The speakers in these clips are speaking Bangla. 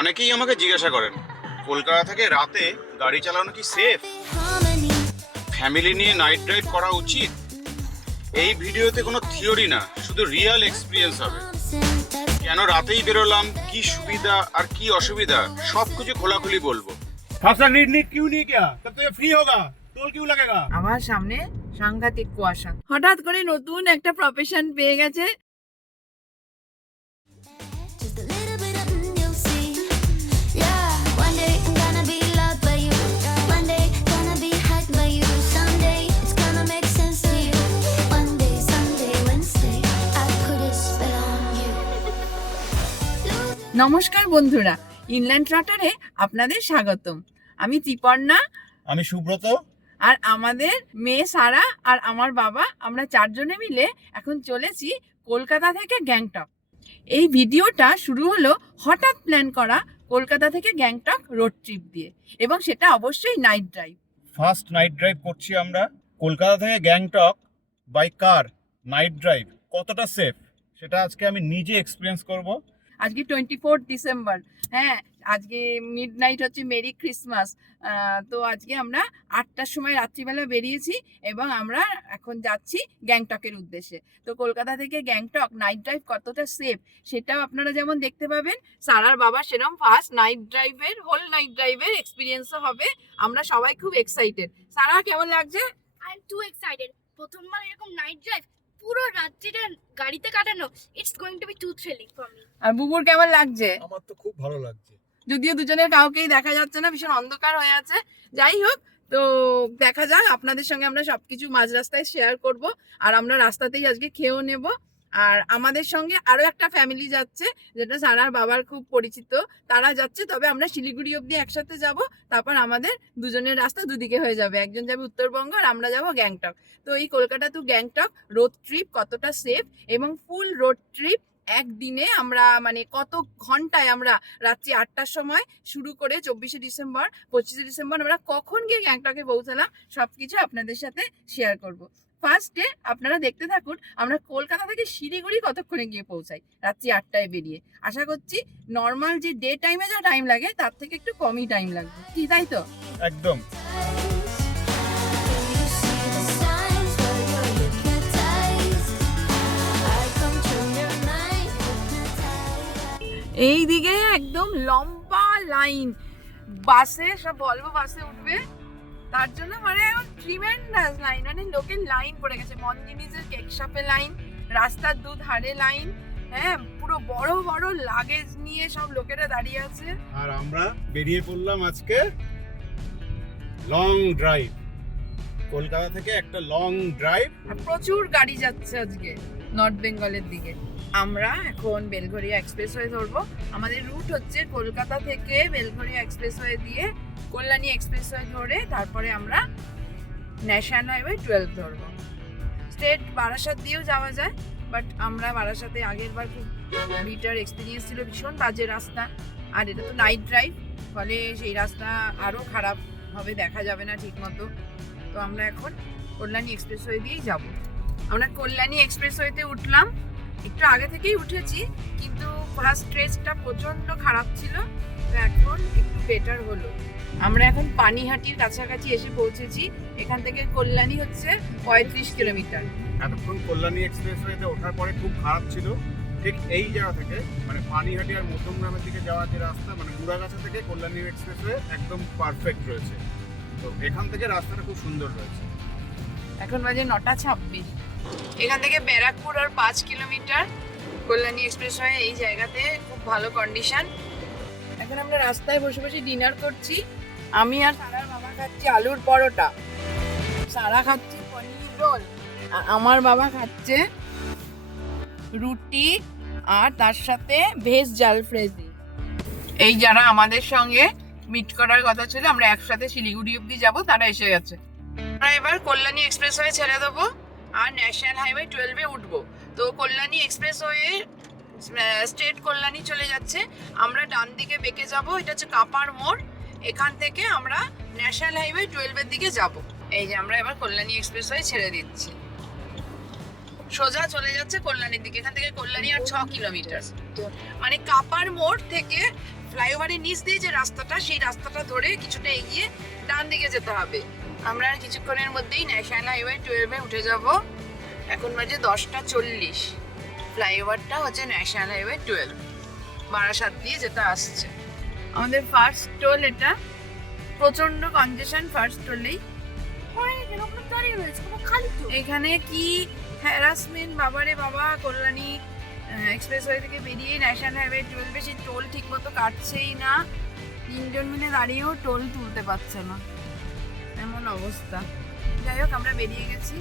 অনেকেই আমাকে জিজ্ঞাসা করেন কলকাতা থেকে রাতে গাড়ি চালানো কি সেফ, ফ্যামিলি নিয়ে নাইট ড্রাইভ করা উচিত? এই ভিডিওতে কোনো থিওরি না, শুধু রিয়েল এক্সপিরিয়েন্স হবে। কেন রাতেই বেরোলাম, কি সুবিধা আর কি অসুবিধা সবকিছু খোলাখুলি বলবো। फास्ट रीड नीट क्यों नहीं किया? तब तो ये फ्री होगा, टोल क्यों लगेगा? আমার সামনে সাংঘাতিক কুয়াশা, হঠাৎ করে নতুন একটা প্রফেশন পেয়ে গেছে। Just a little bit of you'll see. Yeah, one day I'm gonna be loved by you. One day gonna be hugged by you. Someday it's gonna make sense to you. One day, Sunday, Wednesday, I put a spell on you. নমস্কার বন্ধুরা, ইনল্যান্ড ট্রটারে আপনাদের স্বাগতম। আমি ত্রিপর্ণা, আমি সুব্রত। আর আমাদের মেয়ে সারা আর আমার বাবা, আমরা চারজনে মিলে এখন চলেছি কলকাতা থেকে গ্যাংটক। এই ভিডিওটা শুরু হলো হঠাৎ প্ল্যান করা কলকাতা থেকে গ্যাংটক রোড ট্রিপ দিয়ে, এবং সেটা অবশ্যই night drive. First night drive করছি আমরা কলকাতা থেকে Gangtok by car. Night drive কতটা সেফ সেটা আজকে আমি নিজে এক্সপিরিয়েন্স করব। আজকে 24 ডিসেম্বর, হ্যাঁ, আজকে মিড নাইট হচ্ছে মেরি ক্রিসমাস। তো আজকে আমরা 8টার সময় রাত্রিবেলা বেরিয়েছি এবং আমরা এখন যাচ্ছি গ্যাংটকের উদ্দেশ্যে। তো কলকাতা থেকে গ্যাংটক নাইট ড্রাইভ কতটা সেফ সেটাও আপনারা যেমন দেখতে পাবেন, সারার বাবা সেরকম ফার্স্ট নাইট ড্রাইভের, হোল নাইট ড্রাইভের এক্সপিরিয়েন্সও হবে। আমরা সবাই খুব এক্সাইটেড। সারা, কেমন লাগছে? I am too excited. প্রথমবার এরকম নাইট ড্রাইভ, পুরো রাত্রিটা গাড়িতে কাটানো, it's going to be too thrilling for me. আর বুবুর কেমন লাগছে? আমার তো খুব ভালো লাগছে। যদিও দুজনের কাউকেই দেখা যাচ্ছে না, ভীষণ অন্ধকার হয়ে আছে। যাই হোক, তো দেখা যাক, আপনাদের সঙ্গে আমরা সবকিছু মাঝ রাস্তায় শেয়ার করব। আর আমরা রাস্তাতেই আজকে খেয়েও নেব। আর আমাদের সঙ্গে আরো একটা ফ্যামিলি যাচ্ছে, যেটা সারার বাবার খুব পরিচিত, তারা যাচ্ছে। তবে আমরা শিলিগুড়ি অবধি একসাথে যাব, তারপর আমাদের দুজনের রাস্তা দুদিকে হয়ে যাবে, একজন যাবে উত্তরবঙ্গ আর আমরা যাব গ্যাংটক। তো এই Kolkata to Gangtok road trip কতটা সেফ, এবং ফুল রোড ট্রিপ একদিনে আমরা মানে কত ঘন্টায়, আমরা রাত্রি 8টার সময় শুরু করে 24শে ডিসেম্বর 25শে ডিসেম্বর আমরা কখন গিয়ে গ্যাংটকে পৌঁছালাম, সবকিছু আপনাদের সাথে শেয়ার করব। ফার্স্টে আপনারা দেখতে থাকুন আমরা কলকাতা থেকে শিলিগুড়ি কতক্ষণে গিয়ে পৌঁছাই রাত্রি 8টায় বেরিয়ে। আশা করছি নর্মাল যে ডে টাইমে যা টাইম লাগে তার থেকে একটু কমই টাইম লাগবে, কি তাই তো? একদম। You see the signs, but you're hypnotized. I come to your mind, hypnotized. এই দিকে একদম লম্বা লাইন, বাসে সব ভলভো বাসে উঠবে, তার জন্য মানে ট্রিমেন্ডাস লাইন, মানে লোকের লাইন পড়ে গেছে। মনজিনিসের কেক শপে লাইন, রাস্তার দুধারে লাইন, হ্যাঁ, পুরো বড় বড় লাগেজ নিয়ে সব লোকেরা দাঁড়িয়ে আছে। আর আমরা বেরিয়ে পড়লাম আজকে লং ড্রাইভ। কলকাতা থেকে একটা লং ড্রাইভ। আর প্রচুর গাড়ি যাচ্ছে আজকে নর্থ বেঙ্গলের দিকে। আমরা এখন বেলঘরিয়া এক্সপ্রেসওয়ে ধরবো। আমাদের রুট হচ্ছে কলকাতা থেকে বেলঘরিয়া এক্সপ্রেসওয়ে দিয়ে কল্যাণী এক্সপ্রেসওয়ে ধরে তারপরে আমরা ন্যাশনাল হাইওয়ে 12 ধরবো। স্টেট বারাসাত দিয়েও যাওয়া যায়, বাট আমরা বারাসাতে আগের বার খুব বিটার এক্সপিরিয়েন্স ছিল, ভীষণ বাজে রাস্তা। আর এটা তো নাইট ড্রাইভ, ফলে সেই রাস্তা আরও খারাপ হবে, দেখা যাবে না ঠিক মতো। তো আমরা এখন কল্যাণী এক্সপ্রেসওয়ে দিয়েই যাব। আমরা কল্যাণী এক্সপ্রেসওয়েতে উঠলাম, একটু আগে থেকেই উঠেছি, কিন্তু ফার্স্ট স্ট্রেচটা প্রচণ্ড খারাপ ছিল, তো এখন একটু বেটার হলো। আমরা এখন পানিহাটির কাছাকাছি এসে পৌঁছেছি। এখান থেকে কল্যাণী হচ্ছে 35 কিলোমিটার। এতক্ষণ কল্যাণী এক্সপ্রেসওয়েতে ওঠার পরে খুব খারাপ ছিল। ঠিক এই জায়গা থেকে মানে পানিহাটি আর মধ্যমগ্রামের দিকে যাওয়ার যে রাস্তা, মানে মুড়াগাছা থেকে কল্যাণী এক্সপ্রেসওয়ে একদম পারফেক্ট রয়েছে। তো এখান থেকে রাস্তাটা খুব সুন্দর রয়েছে। এখন বাজে 9:26। এখান থেকে ব্যারাকপুর আর 5 কিলোমিটার। কল্যাণী এক্সপ্রেসওয়ে এই জায়গাতে খুব ভালো কন্ডিশন। এখন আমরা রাস্তায় বসে বসে ডিনার করছি। আমি আর সারার বাবা খাচ্ছি আলুর পরোটা, সারা খাচ্ছে পনির রোল, আর আমার বাবা খাচ্ছে রুটি আর তার সাথে ভেজ জালফ্রেজি। এই যারা আমাদের সঙ্গে মিট করার কথা ছিল, আমরা একসাথে শিলিগুড়ি অবধি যাব, তারা এসে গেছে। আমরা এবার কল্যাণী এক্সপ্রেসওয়ে ছেড়ে দেবো আর ন্যাশনাল হাইওয়ে 12-এ উঠবো। তো কল্যাণী এক্সপ্রেসওয়ে স্ট্রেট কল্যাণী চলে যাচ্ছে, আমরা ডান দিকে বেঁকে যাব, এটা হচ্ছে কাপার মোড়। এখান থেকে আমরা ন্যাশনাল হাইওয়ে 12-এর দিকে যাব। এই যে আমরা এবার কল্যাণী এক্সপ্রেসওয়ে ছেড়ে দিচ্ছি, সোজা চলে যাচ্ছে কল্যাণীর দিকে। এখান থেকে কল্যাণী আর 6 কিলোমিটার, মানে কাপার মোড় থেকে ফ্লাইওভার একেবারে নিচ দিয়ে যে রাস্তাটা, সেই রাস্তাটা ধরে কিছুটা এগিয়ে ডান দিকে যেতে হবে। আমরা আর কিছুক্ষণের মধ্যেই ন্যাশনাল হাইওয়ে 12-এ উঠে যাব। এখন বাজে 10:40। ফ্লাইওভারটা হচ্ছে ন্যাশনাল হাইওয়ে 12, বারাসাত দিয়ে যেটা আসছে। আমাদের ফার্স্ট টোল এটা, প্রচন্ড কনজেশন ফার্স্ট টোলেই। কেন ওখানে দাঁড়িয়ে রয়েছে, ওটা খালি তো। এখানে কি হ্যারাসমেন্ট বাবারে বাবা! কল্যাণী এক্সপ্রেসওয়ে থেকে বেরিয়ে ন্যাশনাল হাইওয়ে 12-এ সেই টোল ঠিক মতো কাটছেই না। 3 জন মিলে দাঁড়িয়েও টোল তুলতে পারছে না, এমন অবস্থা। যাই হোক, আমরা বেরিয়ে গেছি।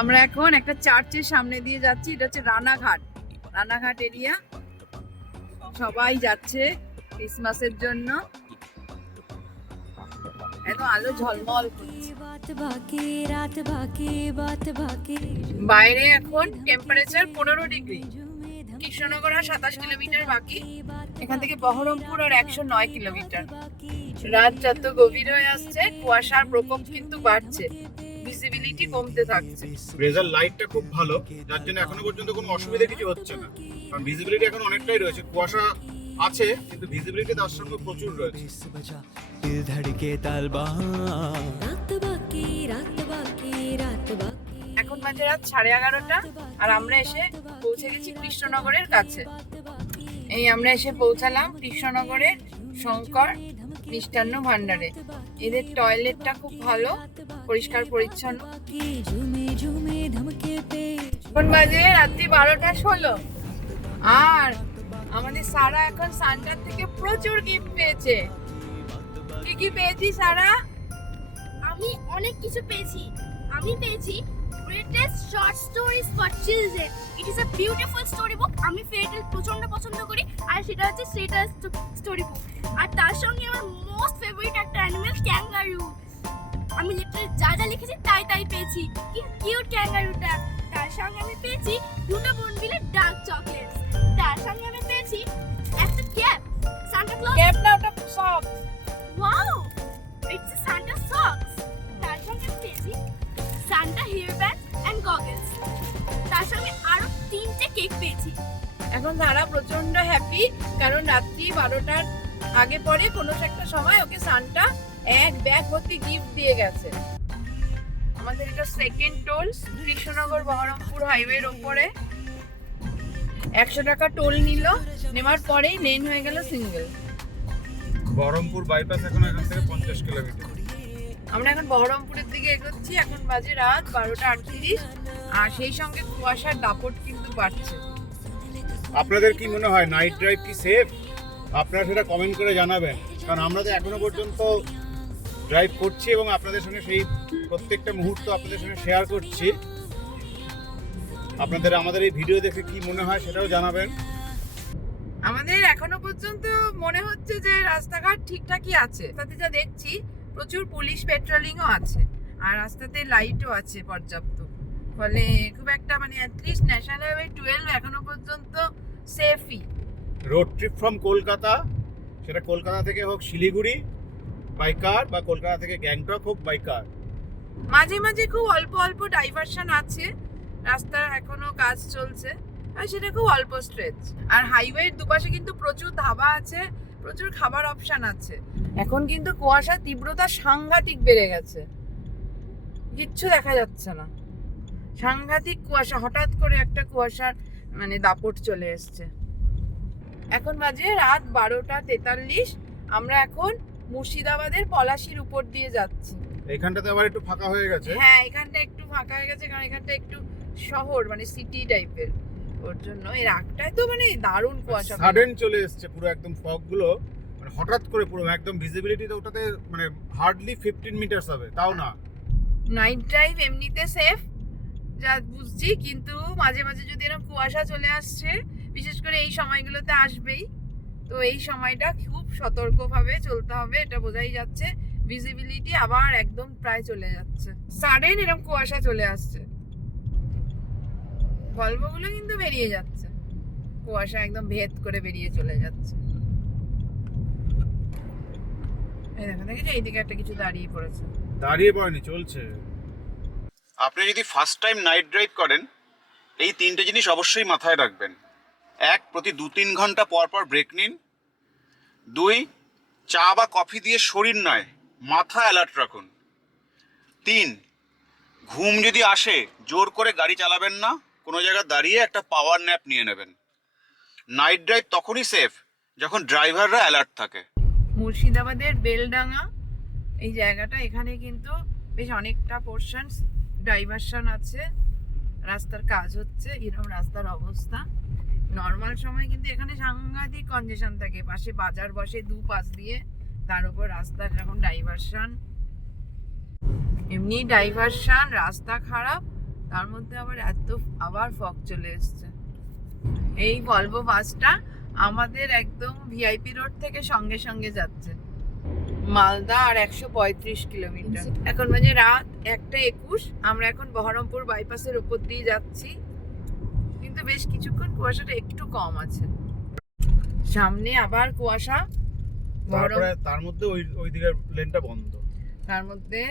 আমরা এখন একটা চার্চের সামনে দিয়ে যাচ্ছি। এটা হচ্ছে রানাঘাট এরিয়া। সবাই যাচ্ছে ক্রিসমাসের জন্য। এত আলো ঝলমল করছে। বাইরে এখন টেম্পারেচার 15 ডিগ্রি। কৃষ্ণনগর আর 27 কিলোমিটার বাকি। এখান থেকে বহরমপুর আর 109 কিলোমিটার। রাত যত গভীর হয়ে আসছে, কুয়াশার প্রকোপ কিন্তু বাড়ছে, ভিজিবিলিটি কমতে থাকছে। ব্রেজার লাইটটা খুব ভালো, যার জন্য এখনো পর্যন্ত কোনো অসুবিধা কিছু হচ্ছে না। কারণ ভিজিবিলিটি এখন অনেকটাই রয়েছে, কুয়াশা আছে কিন্তু ভিজিবিলিটি তার সঙ্গে প্রচুর রয়েছে। এখন বাজে রাত 11:30 আর আমরা এসে পৌঁছে গেছি কৃষ্ণনগরের কাছে। এই আমরা এসে পৌঁছালাম কৃষ্ণনগরের শঙ্কর মিষ্টান্ন ভান্ডারে। এদের টয়লেটটা খুব ভালো, পরিষ্কার পরিচ্ছন্ন। এখন বাজে রাত্রি 12:16 আর আমাদের সারা এখন সান্টার থেকে প্রচুর গিফট পেয়েছে। কি পেয়েছি সারা? আমি অনেক কিছু পেয়েছি। আমি পেয়েছি Greatest Short Stories for Children. It is a beautiful story book. আমি ফেয়ারটেল প্রচন্ড পছন্দ করি, আর সেটা হচ্ছে সেটার স্টোরি বুক। আর তার সঙ্গে আমার মোস্ট ফেভারিট একটা অ্যানিমেল ক্যাঙ্গারু। আমি লিটারালি যা যা লিখেছি তাই পেয়েছি। কি কিউট ক্যাঙ্গারুটা। তার সঙ্গে আমি পেয়েছি দুটো বোনবিলের ডার্ক চকলেটস। তার সঙ্গে আমি পেয়েছি একটা ক্যাপ, সান্টা ক্লজ। ক্যাপ না, ওটা সব। Wow, it's a Santa socks. তার সঙ্গে পেয়েছি Santa hair band and goggles. তার সঙ্গে আরো 3টে কেক পেয়েছি। এখন তারা প্রচন্ড হ্যাপি, কারণ রাত্রি 12টার আগে পরে কোনো একটা সময় ওকে সান্টা এক ব্যাগ ভর্তি গিফট দিয়ে গেছে। আমাদের এটা সেকেন্ড টোল, কৃষ্ণনগর বহরমপুর হাইওয়ের ওপরে। 100 টাকা টোল নিল, নেওয়ার পরেই লেন হয়ে গেল সিঙ্গেল। বহরমপুর বাইপাস এখন এখান থেকে 50 কিলোমিটার। আমরা এখন বহরমপুরের দিকে এগোচ্ছি। এখন বাজে রাত 12:38 আর সেই সঙ্গে কুয়াশার দাপট কিন্তু বাড়ছে। আপনাদের কি মনে হয় নাইট ড্রাইভ কি সেফ? আপনারা সেটা কমেন্ট করে জানাবেন, কারণ আমরা তো এখনো পর্যন্ত ড্রাইভ করছি এবং আপনাদের সঙ্গে সেই প্রত্যেকটা মুহূর্ত আপনাদের সঙ্গে শেয়ার করছি। আপনাদের আমাদের এই ভিডিও দেখে কি মনে হয় সেটাও জানাবেন। আমাদের এখনো পর্যন্ত মনে হচ্ছে যে রাস্তাঘাট ঠিকঠাকই আছে। তাতে যা দেখছি প্রচুর পুলিশ পেট্রোলিংও আছে আর রাস্তাতে লাইটও আছে পর্যাপ্ত। ফলে খুব একটা মানে অ্যাটলিস্ট ন্যাশনাল হাইওয়ে 12 এখনো পর্যন্ত সেফই। রোড ট্রিপ ফ্রম কলকাতা, সেটা কলকাতা থেকে হোক শিলিগুড়ি বাই কার বা কলকাতা থেকে গ্যাংটক হোক বাই কার। মাঝে মাঝে খুব অল্প অল্প ডাইভারশন আছে, রাস্তার এখনো কাজ চলছে আর সেটা খুব অল্প স্ট্রেচ। আর হাইওয়ের দুপাশে কিন্তু প্রচুর ধাবা আছে, প্রচুর খাবার অপশন আছে। এখন কিন্তু কুয়াশার তীব্রতা সাংঘাতিক বেড়ে গেছে, কিচ্ছু দেখা যাচ্ছে না, সাংঘাতিক কুয়াশা। হঠাৎ করে একটা কুয়াশার মানে দাপট চলে এসছে। এখন বাজে রাত 12:43। আমরা এখন মুর্শিদাবাদের পলাশির উপর দিয়ে যাচ্ছি। এইখানটাতে আবার একটু ফাঁকা হয়ে গেছে। হ্যাঁ, এখানটা একটু ফাঁকা হয়ে গেছে কারণ এখানটা একটু শহর মানে সিটি টাইপের, ওর জন্য। এর আগটায় তো মানে দারুণ কুয়াশা, সাডেন চলে এসছে পুরো একদম ফগ গুলো, মানে হঠাৎ করে পুরো একদম ভিজিবিলিটি তো ওটাতে মানে হার্ডলি 15 মিটারস হবে, তাও না। নাইট ড্রাইভ এমনিতে সেফ যা বুঝছি, কিন্তু মাঝে মাঝে যদি এরকম কুয়াশা চলে আসছে, বিশেষ করে এই সময়গুলোতে আসবেই, তো এই সময়টা খুব সতর্কভাবে চলতে হবে, এটা বোঝাই যাচ্ছে। ভিজিবিলিটি আবার একদম প্রায় চলে যাচ্ছে, সাডেন এরকম কুয়াশা চলে আসছে, গল্পগুলো কিন্তু বেরিয়ে যাচ্ছে, কুয়াশা একদম ভেদ করে বেরিয়ে চলে যাচ্ছে। এই দেখো, দেখেছো এইদিকে একটা কিছু দাঁড়িয়ে পড়েছে। দাঁড়িয়ে পড়েনি, চলছে। আপনি যদি ফার্স্ট টাইম নাইট ড্রাইভ করেন, এই 3টে জিনিস অবশ্যই মাথায় রাখবেন। এক, প্রতি 2-3 ঘন্টা পর পর ব্রেক নিন। 2, চা বা কফি দিয়ে শরীর নয় মাথা অ্যালার্ট রাখুন। 3, ঘুম যদি আসে জোর করে গাড়ি চালাবেন না, কোনো জায়গায় দাঁড়িয়ে একটা পাওয়ার ন্যাপ নিয়ে নেবেন। নাইট ড্রাইভ তখনই সেফ যখন ড্রাইভাররা অ্যালার্ট থাকে। মুর্শিদাবাদের বেলডাঙ্গা এই জায়গাটা, এখানে কিন্তু বেশ অনেকটা পোর্শনস ডাইভারশন আছে, রাস্তার কাজ হচ্ছে, এরকম রাস্তার অবস্থা। নর্মাল সময় কিন্তু এখানে সাংঘাতিক কনজেশন থাকে, পাশে বাজার বসে দুপাশ দিয়ে, তার উপর রাস্তার এরকম ডাইভারশন, এমনি ডাইভারশন, রাস্তা খারাপ, তার মধ্যে আবার ফগ চলে এসছে। এই ভলভো বাসটা আমাদের একদম ভিআইপি রোড থেকে সঙ্গে সঙ্গে যাচ্ছে মালদা, আর 135 কিলোমিটার। এখন বাজে রাত 1:21। আমরা এখন বহরমপুর বাইপাসের উপর দিয়ে যাচ্ছি, কিন্তু বেশ কিছুক্ষণ কুয়াশাটা একটু কম আছে। সামনে আবার কুয়াশা, তারপরে তার মধ্যে ওই দিকের লেনটা বন্ধ, তার মধ্যে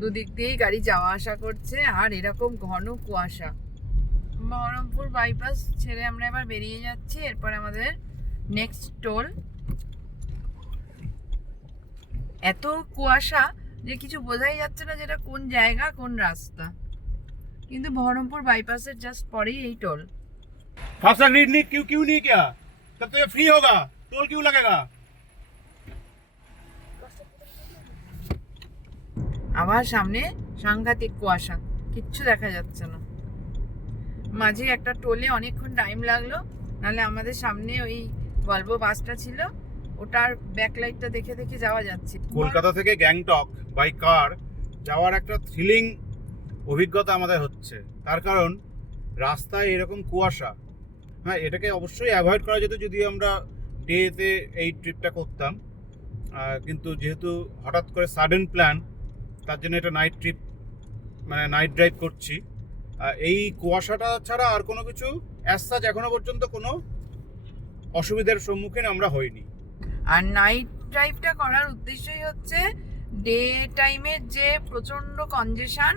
দুদিক দিয়েই গাড়ি যাওয়া আসা করছে, আর এরকম ঘন কুয়াশা। বহরমপুর বাইপাস ছেড়ে আমরা এবার বেরিয়ে যাচ্ছি, এরপর আমাদের নেক্সট টোল। এত কুয়াশা যে কিছু বোঝাই যাচ্ছে না যেটা কোন জায়গা কোন রাস্তা, কিন্তু বহরমপুর বাইপাসের জাস্ট পরেই এই টোল। फास्टैग नहीं क्यों नहीं किया? तब तो ये फ्री होगा, टोल क्यों लगेगा? আবার সামনে সাংঘাতিক কুয়াশা, কিচ্ছু দেখা যাচ্ছে না। মাঝে একটা টোলে অনেকক্ষণ টাইম লাগলো, নাহলে আমাদের সামনে ওই ভলভো বাসটা ছিল, ওটার ব্যাকলাইটটা দেখে দেখে যাওয়া যাচ্ছে। কলকাতা থেকে গ্যাংটক বাই কার যাওয়ার একটা থ্রিলিং অভিজ্ঞতা আমাদের হচ্ছে, তার কারণ রাস্তায় এরকম কুয়াশা। হ্যাঁ, এটাকে অবশ্যই অ্যাভয়েড করা যেত যদি আমরা ডেতে এই ট্রিপটা করতাম, কিন্তু যেহেতু হঠাৎ করে সাডেন প্ল্যান, তার জন্য এটা নাইট ট্রিপ, মানে নাইট ড্রাইভ করছি। এই কুয়াশাটা ছাড়া আর কোনো কিছু অ্যাজ সাচ এখনো পর্যন্ত কোনো অসুবিধার সম্মুখীন আমরা হইনি। আর নাইট ড্রাইভটা করার উদ্দেশ্যই হচ্ছে ডে টাইমের যে প্রচন্ড কনজেশন,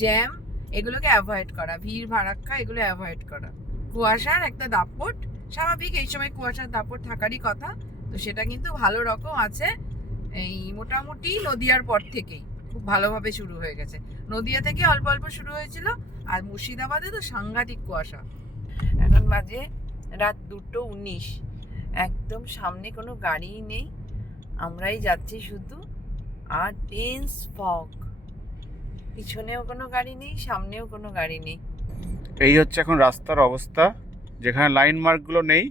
জ্যাম, এগুলোকে অ্যাভয়েড করা, ভিড় ভাড়াক্কা এগুলো অ্যাভয়েড করা। কুয়াশার একটা দাপট স্বাভাবিক, এই সময় কুয়াশার দাপট থাকারই কথা, তো সেটা কিন্তু ভালো রকম আছে। এই মোটামুটি নদিয়ার পর থেকেই খুব ভালোভাবে শুরু হয়ে গেছে। নদিয়া থেকে অল্প অল্প শুরু হয়েছিল, আর মুর্শিদাবাদে তো সাংঘাতিক কুয়াশা। এখন বাজে রাত 2:19, একদম সামনে কোনো গাড়িই নেই, আমরাই যাচ্ছি শুধু, আর ডেন্স ফগ, পিছনেও কোনো গাড়ি নেই, সামনেও কোনো গাড়ি নেই। এই হচ্ছে এখন রাস্তার অবস্থা, যেখানে লাইন মার্কগুলো নেই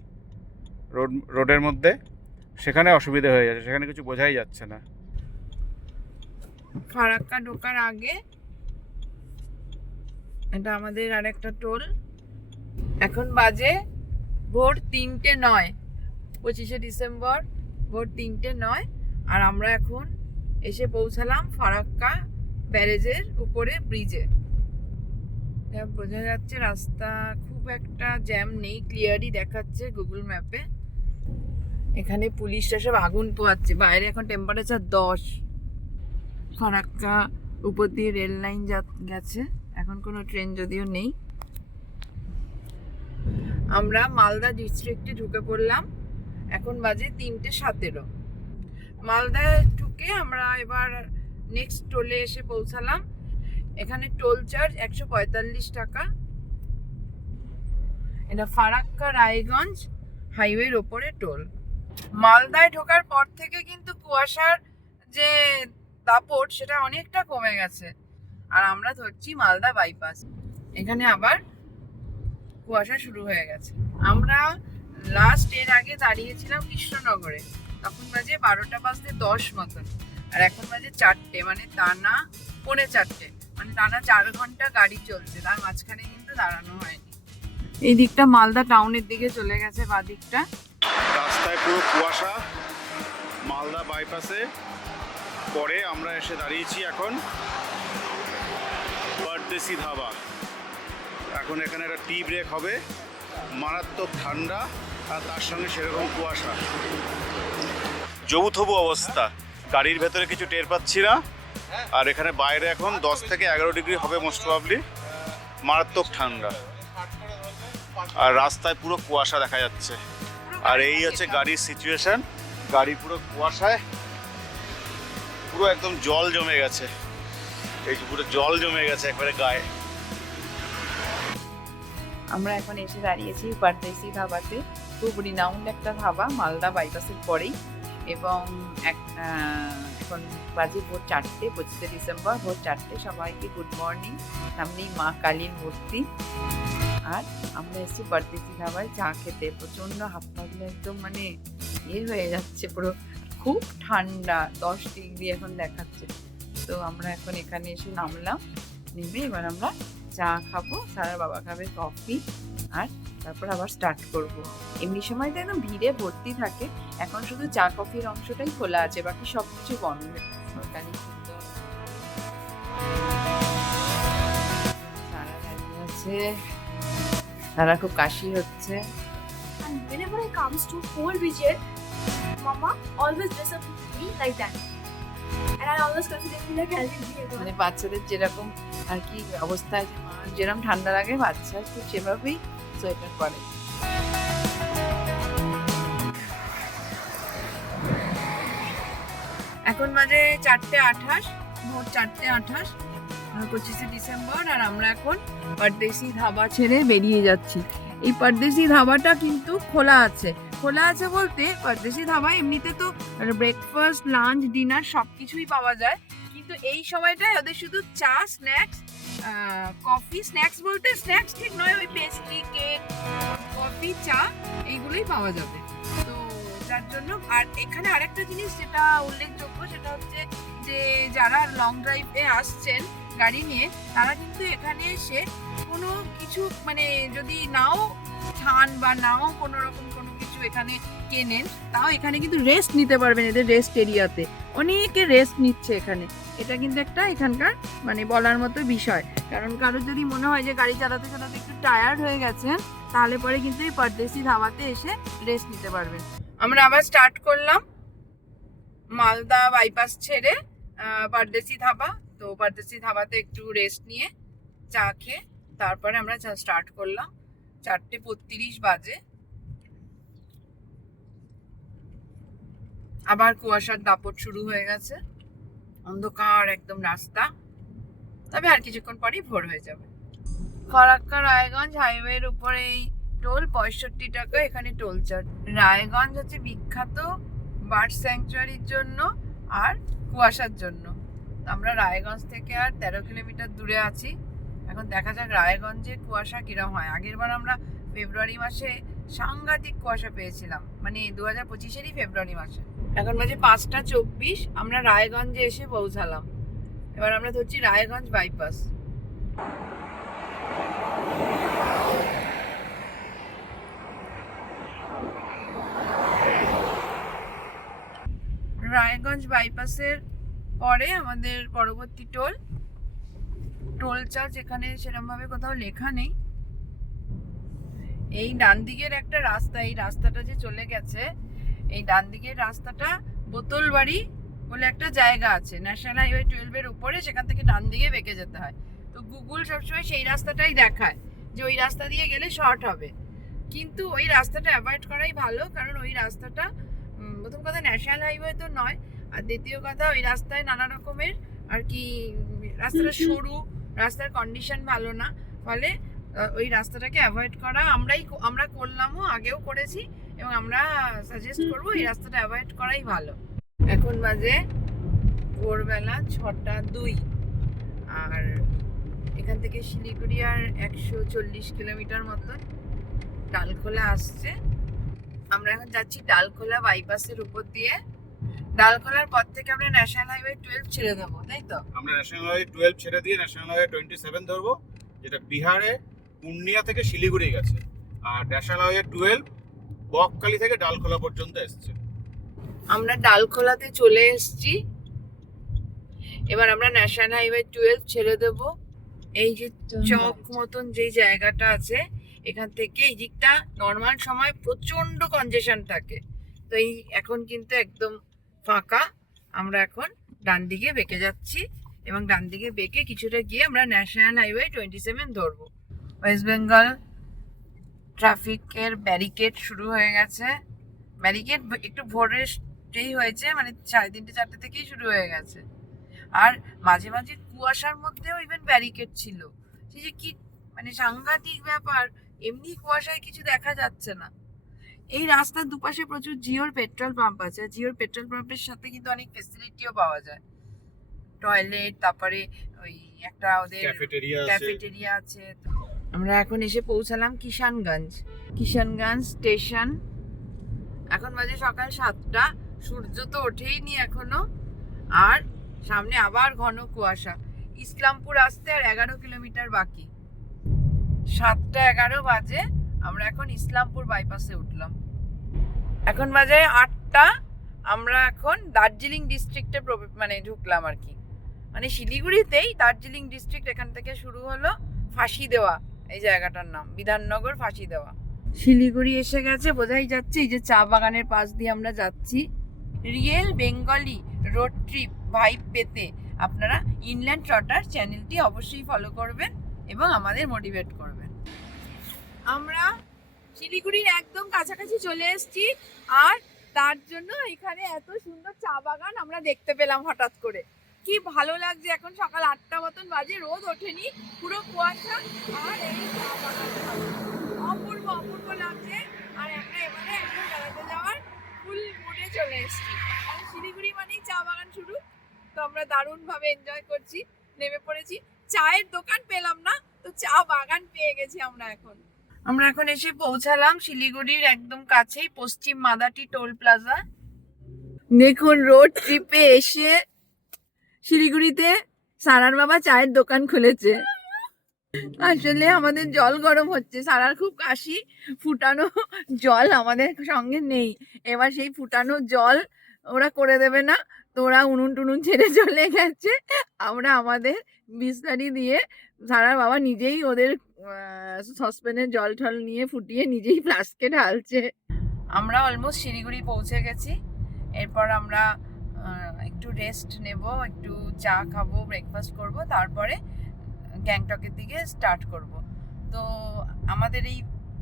রোডের মধ্যে, সেখানে অসুবিধা হয়ে যাচ্ছে, সেখানে কিছু বোঝাই যাচ্ছে না। ফারাক্কা ঢোকার আগে এটা আমাদের আর একটা টোল। এখন বাজে ভোর 3:09, 25শে ডিসেম্বর, ভোর 3:09, আর আমরা এখন এসে পৌঁছালাম ফারাক্কা ব্যারেজের উপরে ব্রিজে। বোঝা যাচ্ছে রাস্তা খুব একটা জ্যাম নেই, ক্লিয়ারই দেখাচ্ছে গুগল ম্যাপে। এখানে পুলিশরা সব আগুন পোয়াচ্ছে, বাইরে এখন টেম্পারেচার 10। ফারাক্কা উপর দিয়ে রেল লাইন গেছে, এখন কোনো ট্রেন যদিও নেই। আমরা মালদা ডিস্ট্রিক্টে ঢুকে পড়লাম, এখন বাজে 3:17। মালদায় ঢুকে আমরা এবার নেক্সট টোলে এসে পৌঁছালাম। এখানে টোল চার্জ 145 টাকা। এটা ফারাক্কা রায়গঞ্জ হাইওয়ের ওপরে টোল। মালদায় ঢোকার পর থেকে কিন্তু কুয়াশার যে দাপট সেটা অনেকটা কমে গেছে, আর আমরা ধরছি মালদা বাইপাস। এখানে আবার কুয়াশা শুরু হয়ে গেছে। আমরা লাস্ট এর আগে দাঁড়িয়েছিলাম কৃষ্ণনগরে, তখন বাজে 12:10 মতন, আর এখন বাজে 4টে, মানে টানা 3:45, মানে টানা 4 ঘন্টা গাড়ি চলছে, তার মাঝখানে কিন্তু দাঁড়ানো হয়নি। এই দিকটা মালদা টাউনের দিকে চলে গেছে, বা দিকটা রাস্তায় পুরো কুয়াশা। মালদা বাইপাসে পরে আমরা এসে দাঁড়িয়েছি এখন পরদেশি ধাবা। এখন এখানে একটা টি ব্রেক হবে, মারাত্মক ঠান্ডা আর তার সঙ্গে সেরকম কুয়াশা, যৌথবু অবস্থা। গাড়ির ভেতরে কিছু টের পাচ্ছি না, আর এখানে বাইরে এখন 10 থেকে 11 ডিগ্রি হবে মোস্ট প্রবাবলি, মারাত্মক ঠান্ডা। আর রাস্তায় পুরো কুয়াশা দেখা যাচ্ছে। আর এই হচ্ছে গাড়ির সিচুয়েশন, গাড়ি পুরো কুয়াশায়, পুরো একদম জল জমে গেছে, এই যে পুরো জল জমে গেছে একবারে গায়ে। আমরা এখন এসে দাঁড়িয়েছি পারদেশি ধাবাতে, খুব রিনাউন্ড একটা ধাবা মালদা বাইপাসের পরেই। এবং এখন বাজে ভোর 4টে, 25শে ডিসেম্বর ভোর 4টে। সবাইকে গুড মর্নিং। সামনেই মা কালীর মূর্তি। আর আমরা এসেছি পারদেশি ধাবায় চা খেতে। প্রচণ্ড হাত পাগুলো একদম মানে হয়ে যাচ্ছে পুরো, খুব ঠান্ডা, 10 ডিগ্রি এখন দেখাচ্ছে। তো আমরা এখন এখানে এসে নামলাম, নেমে এবার আমরা চা খাবো, সারা বাবা খাবে কফি, আর তারপর আবার স্টার্ট করব। এমনি সময় তো একদম ভিড়ে ভর্তি থাকে, এখন শুধু চা কফির অংশটাই খোলা আছে, বাকি সব কিছু বন্ধ। সরকারি সুন্দর সারা দাঁড়িয়ে আছে, সারা খুব কাশি হচ্ছে। And whenever I comes to cold region, Mama always dress up me like that. And I always consider me like healthy behavior. মানে বাচ্চাদের যেরকম আর কি অবস্থায়, যে মা যেরকম ঠান্ডা লাগে বাচ্চা ঠিক সেভাবেই সোয়েটার পরে। এখন বাজে 4:28, ভোর 4:28, 25শে ডিসেম্বর। আর আমরা এখন পারদেশি ধাবা ছেড়ে বেরিয়ে যাচ্ছি। এই পারদেশি ধাবাটা কিন্তু খোলা আছে। খোলা আছে বলতে, পারদেশি ধাবায় এমনিতে তো ব্রেকফাস্ট, লাঞ্চ, ডিনার সব কিছুই পাওয়া যায়, কিন্তু এই সময়টায় ওদের শুধু চা, স্ন্যাক্স, কফি, স্ন্যাক্স বলতে স্ন্যাক্স ঠিক নয়, ওই পেস্ট্রি, কেক, কফি, চা এইগুলোই পাওয়া যাবে। তো যার জন্য, আর এখানে আরেকটা জিনিস যেটা উল্লেখযোগ্য, সেটা হচ্ছে যে যারা লং ড্রাইভে আসছেন গাড়ি নিয়ে, তারা কিন্তু এখানে এসে কোনো কিছু মানে যদি নাও খান বা নাও কোনো রকম কোনো কিছু এখানে কেনেন, তাও এখানে কিন্তু রেস্ট নিতে পারবেন। এদের রেস্ট এরিয়াতে অনেকে রেস্ট নিচ্ছে এখানে। এটা কিন্তু একটা এখানকার মানে বলার মতো বিষয়, কারণ কারোর যদি মনে হয় যে গাড়ি চালাতে চালাতে একটু টায়ার্ড হয়ে গেছেন, তাহলে পরে কিন্তু এই পারদেশি ধাবাতে এসে রেস্ট নিতে পারবেন। আমরা আবার স্টার্ট করলাম মালদা বাইপাস ছেড়ে পারদেশি ধাবা। তো পারদেশি ধাবাতে একটু রেস্ট নিয়ে চা খেয়ে তারপরে আমরা স্টার্ট করলাম। 4:32 বাজে। আবার কুয়াশার দাপট শুরু হয়ে গেছে, অন্ধকার একদম রাস্তা, তবে আর কিছুক্ষণ পরেই ভোর হয়ে যাবে। ফারাক্কা রায়গঞ্জ হাইওয়ের উপরে এই টোল 65 টাকা এখানে টোল চার্জ। রায়গঞ্জ হচ্ছে বিখ্যাত বার্ড স্যাংচুয়ারির জন্য আর কুয়াশার জন্য। আমরা রায়গঞ্জ থেকে আর 13 কিলোমিটার দূরে আছি। এখন দেখা যাক রায়গঞ্জে কুয়াশা কিরম হয়। আগের বার আমরা ফেব্রুয়ারি মাসে সাংঘাতিক কুয়াশা পেয়েছিলাম, মানে 2025-এরই ফেব্রুয়ারি মাসে। এখন বাজে 5:24, আমরা রায়গঞ্জে এসে পৌঁছালাম। এবার আমরা ধরছি রায়গঞ্জ বাইপাস। রায়গঞ্জ বাইপাসের পরে আমাদের পরবর্তী টোল চার্জ এখানে সেরকম ভাবে কোথাও লেখা নেই। এই ডান দিকের একটা রাস্তা, এই রাস্তাটা যে চলে গেছে, এই ডান দিকের রাস্তাটা বোতলবাড়ি বলে একটা জায়গা আছে ন্যাশনাল হাইওয়ে 12-এর উপরে, সেখান থেকে ডান দিকে বেঁকে যেতে হয়। তো গুগল সবসময় সেই রাস্তাটাই দেখায় যে ওই রাস্তা দিয়ে গেলে শর্ট হবে, কিন্তু ওই রাস্তাটা অ্যাভয়েড করাই ভালো, কারণ ওই রাস্তাটা প্রথম কথা ন্যাশনাল হাইওয়ে তো নয়, আর দ্বিতীয় কথা ওই রাস্তায় নানা রকমের আর কি রাস্তাটা সরু, রাস্তার কন্ডিশন ভালো না, ফলে ওই রাস্তাটাকে অ্যাভয়েড করা আমরা করলামও, আগেও করেছি, এবং আমরা সাজেস্ট করবো এই রাস্তাটা অ্যাভয়েড করাই ভালো। এখন বাজে ভোরবেলা 6:02, আর এখান থেকে শিলিগুড়ি আর 140 কিলোমিটার মতন ডালখোলা আসছে। আমরা এখন যাচ্ছি ডালখোলা বাইপাসের উপর দিয়ে। ডালখোলার পর থেকে আমরা ন্যাশনাল হাইওয়ে 12 ছেড়ে দেবো, তাই তো? আমরা ন্যাশনাল হাইওয়ে 12 ছেড়ে দিয়ে ন্যাশনাল হাইওয়ে 27 ধরবো, যেটা বিহারে পূর্ণিয়া থেকে শিলিগুড়ি গেছে। আর ন্যাশনাল হাইওয়ে 12 বকখালি থেকে ডালখোলা পর্যন্ত এসছে। আমরা ডালখোলাতে চলে এসেছি। এবার আমরা ন্যাশনাল হাইওয়ে 12 ছেড়ে দেব। এই যে চক মতন যে জায়গাটা আছে, এখান থেকে এই দিকটা নর্মাল সময় প্রচন্ড কনজেশন থাকে, তো এই এখন কিন্তু একদম ফাঁকা। আমরা এখন ডান দিকে বেঁকে যাচ্ছি, এবং ডান দিকে বেঁকে কিছুটা গিয়ে আমরা ন্যাশনাল হাইওয়ে 27 ধরবো। ওয়েস্ট বেঙ্গল ট্রাফিকের ব্যারিকেড শুরু হয়ে গেছে। ব্যারিকেড একটু ভোরেই হয়েছে, মানে 3:30 4টে থেকেই শুরু হয়ে গেছে। আর মাঝে মাঝে কুয়াশার মধ্যেও ইভেন ব্যারিকেড ছিল। সেই যে কি মানে সাংঘাতিক ব্যাপার, এমনি কুয়াশায় কিছু দেখা যাচ্ছে না। এই রাস্তার দুপাশে প্রচুর জিওর পেট্রোল পাম্প আছে। জিওর পেট্রোল পাম্পের সাথে কিন্তু অনেক ফেসিলিটিও পাওয়া যায়, টয়লেট, তারপরে ওই একটা ওদের ক্যাফেটেরিয়া আছে। আমরা এখন এসে পৌঁছালাম কিষানগঞ্জ স্টেশন। এখন বাজে সকাল 7টা, সূর্য তো ওঠেইনি এখনো, আর সামনে আবার ঘন কুয়াশা। ইসলামপুর আসতে আর 11 কিলোমিটার বাকি। 7:11 বাজে, আমরা এখন ইসলামপুর বাইপাসে উঠলাম। এখন বাজে 8টা, আমরা এখন দার্জিলিং ডিস্ট্রিক্টে মানে ঢুকলাম আর কি। মানে শিলিগুড়িতেই দার্জিলিং ডিস্ট্রিক্ট, এখান থেকে শুরু হলো ফাঁসি দেওয়া, এই জায়গাটার নাম বিধাননগর ফাঁসি দেওয়া। শিলিগুড়ি এসে গেছে, বোঝাই যাচ্ছে। এই যে চা বাগানের পাশ দিয়ে আমরা যাচ্ছি। Real Bengali road trip vibe পেতে আপনারা ইনল্যান্ড ট্রটার চ্যানেলটি অবশ্যই ফলো করবেন এবং আমাদের মোটিভেট করবেন। আমরা শিলিগুড়ির একদম কাছাকাছি চলে এসেছি, আর তার জন্য এখানে এত সুন্দর চা বাগান আমরা দেখতে পেলাম হঠাৎ করে। কি ভালো লাগছে, এখন সকাল 8টা মতন বাজে, রোদ ওঠেনি, পুরো কুয়াশা, আর এই চা বাগান অপূর্ব অপূর্ব লাগছে। আর আমরা এবারে একদম বেড়াতে যাওয়ার ফুল মুডে চলে এসেছি। আর শিলিগুড়ি মানেই চা বাগান শুরু, তো আমরা দারুণভাবে এনজয় করছি, নেমে পড়েছি। চায়ের দোকান পেলাম না, তো চা বাগান পেয়ে গেছি আমরা এখন। আমরা এখন এসে পৌঁছালাম শিলিগুড়ির একদম কাছেই, পশ্চিম মাদাটি টোল প্লাজা। দেখুন, রোড ট্রিপে এসে শিলিগুড়িতে সারার বাবা চায়ের দোকান খুলেছে। আসলে আমাদের জল গরম হচ্ছে, সারার খুব কাশি, ফুটানো জল আমাদের সঙ্গে নেই। এবার সেই ফুটানো জল ওরা করে দেবে না, তো ওরা উনুন টুনুন ছেড়ে চলে গেছে। আমরা আমাদের বিসলারি দিয়ে সারার বাবা নিজেই ওদের সসপ্যানের জল টল নিয়ে ফুটিয়ে নিজেই ফ্লাস্কে ঢালছে। আমরা অলমোস্ট শিলিগুড়ি পৌঁছে গেছি। এরপর আমরা একটু রেস্ট নেব, একটু চা খাবো, ব্রেকফাস্ট করব, তারপরে গ্যাংটকের দিকে স্টার্ট করব। তো আমাদের এই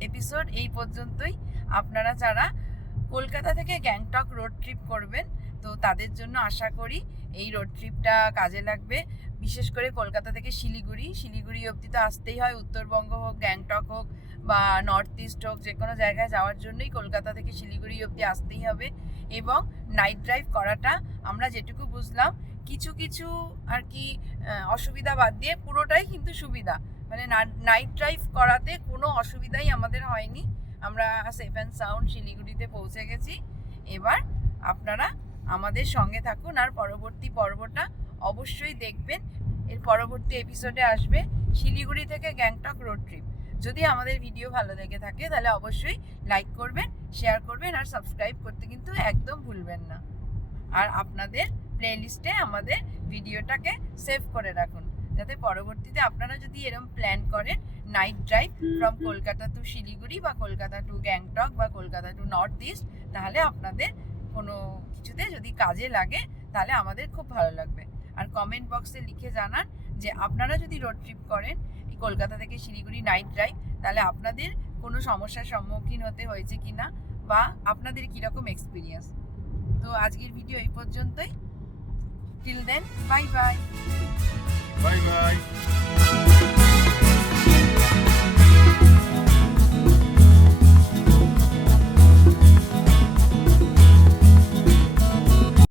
এপিসোড এই পর্যন্তই। আপনারা যারা কলকাতা থেকে গ্যাংটক রোড ট্রিপ করবেন, তো তাদের জন্য আশা করি এই রোড ট্রিপটা কাজে লাগবে। বিশেষ করে কলকাতা থেকে শিলিগুড়ি অবধি তো আসতেই হয়, উত্তরবঙ্গ হোক, গ্যাংটক হোক বা নর্থ ইস্ট হোক, যে কোনো জায়গায় যাওয়ার জন্যই কলকাতা থেকে শিলিগুড়ি অবধি আসতেই হবে। এবং নাইট ড্রাইভ করাটা আমরা যেটুকু বুঝলাম, কিছু কিছু আর কি অসুবিধা বাদ দিয়ে পুরোটাই কিন্তু সুবিধা। মানে নাইট ড্রাইভ করাতে কোনো অসুবিধাই আমাদের হয়নি। আমরা সেফ অ্যান্ড সাউন্ড শিলিগুড়িতে পৌঁছে গেছি। এবার আপনারা আমাদের সঙ্গে থাকুন, আর পরবর্তী পর্বটা অবশ্যই দেখবেন। এর পরবর্তী এপিসোডে আসবে শিলিগুড়ি থেকে গ্যাংটক রোড ট্রিপ। যদি আমাদের ভিডিও ভালো লেগে থাকে তাহলে অবশ্যই লাইক করবেন, শেয়ার করবেন, আর সাবস্ক্রাইব করতে কিন্তু একদম ভুলবেন না। আর আপনাদের প্লেলিস্টে আমাদের ভিডিওটাকে সেভ করে রাখুন, যাতে পরবর্তীতে আপনারা যদি এরকম প্ল্যান করেন night drive from Kolkata to Siliguri বা কলকাতা টু গ্যাংটক বা কলকাতা টু নর্থ ইস্ট, তাহলে আপনাদের কোনো কিছুতে যদি কাজে লাগে তাহলে আমাদের খুব ভালো লাগবে। আর কমেন্ট বক্সে লিখে জানান যে আপনারা যদি রোড ট্রিপ করেন এই কলকাতা থেকে শিলিগুড়ি নাইট ড্রাইভ, তাহলে আপনাদের কোনো সমস্যার সম্মুখীন হতে হয়েছে কিনা বা আপনাদের কীরকম এক্সপিরিয়েন্স। তো আজকের ভিডিও এই পর্যন্তই। Till then, bye bye. Bye by.